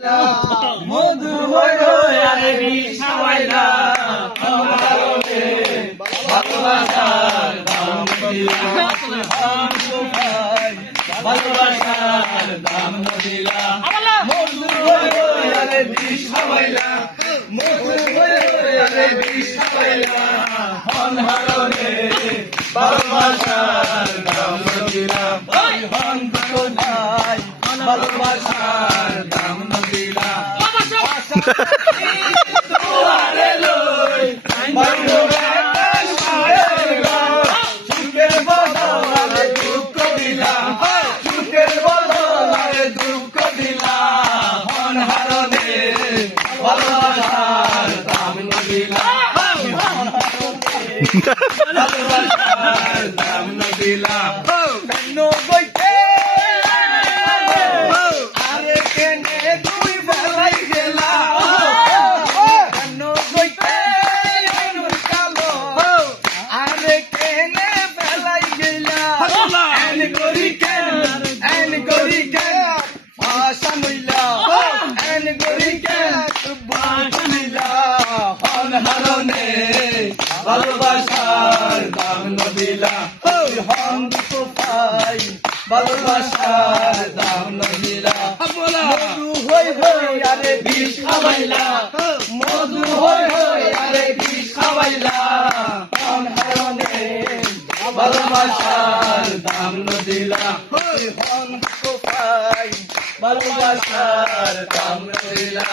মধু হইল আরে বিষ খাওয়াইলা আমারে ভালোবাসার দাম দিলা ভালোবাসার দাম দিলা মধু হইল আরে বিষ খাওয়াইলা মধু হইল আরে বিষ খাওয়াইলা অনহারে ভালোবাসার দাম দিলা হন নাই ভালোবাসার দাম দিলা দুয়ারে লই ভালোবাসার সুখের বদলে দুঃখ দিলা সুখের বদলে দুঃখ দিলা অনহারে ভালোবাসার দাম দিলা ভালোবাসার দাম দিলা কেন বইতে আরে কেনে তুই বেলাই গেলা কেন বইতে কালো আরে কেনে বেলাই গেলা এন করি কেন ভাষা নইলা এন করি কেন ভাষা নইলা হন হারনে ভালোবাসার দাম দিলা হন তো পাই ভালোবাসার দাম দিলা মধু হই আরে বিষ খাওয়াইলা মধু হই আরে বিষ খাওয়াইলা হন হারনে ভালোবাসার দাম দিলা হন তো পাই ভালোবাসার দাম দিলা